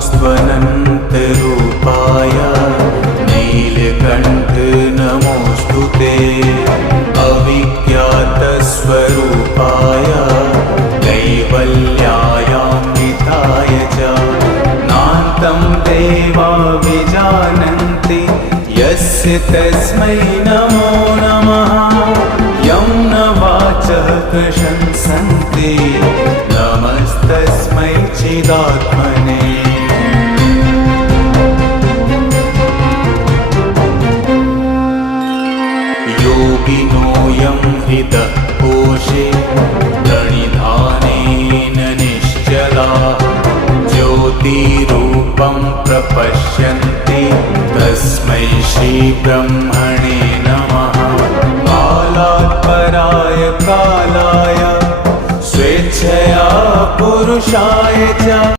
नमोऽस्त्वनन्तरूपाय नीलकण्ठ नमोऽस्तु ते अविज्ञातस्वरूपाय कैवल्यायान्विताय च नान्तं देवा विजानन्ति यस्य तस्मै नमो नमः यं न वाचः प्रशंसन्ति नमस्तस्मै चिदात्मने योगिनो यं हृदः कोशे प्रणिधानेन निश्चलाः ज्योतिरूपं प्रपश्यन्ति तस्मै श्रीब्रह्मणे नमः कालात् पराय कालाय स्वेच्छया पुरुषाय च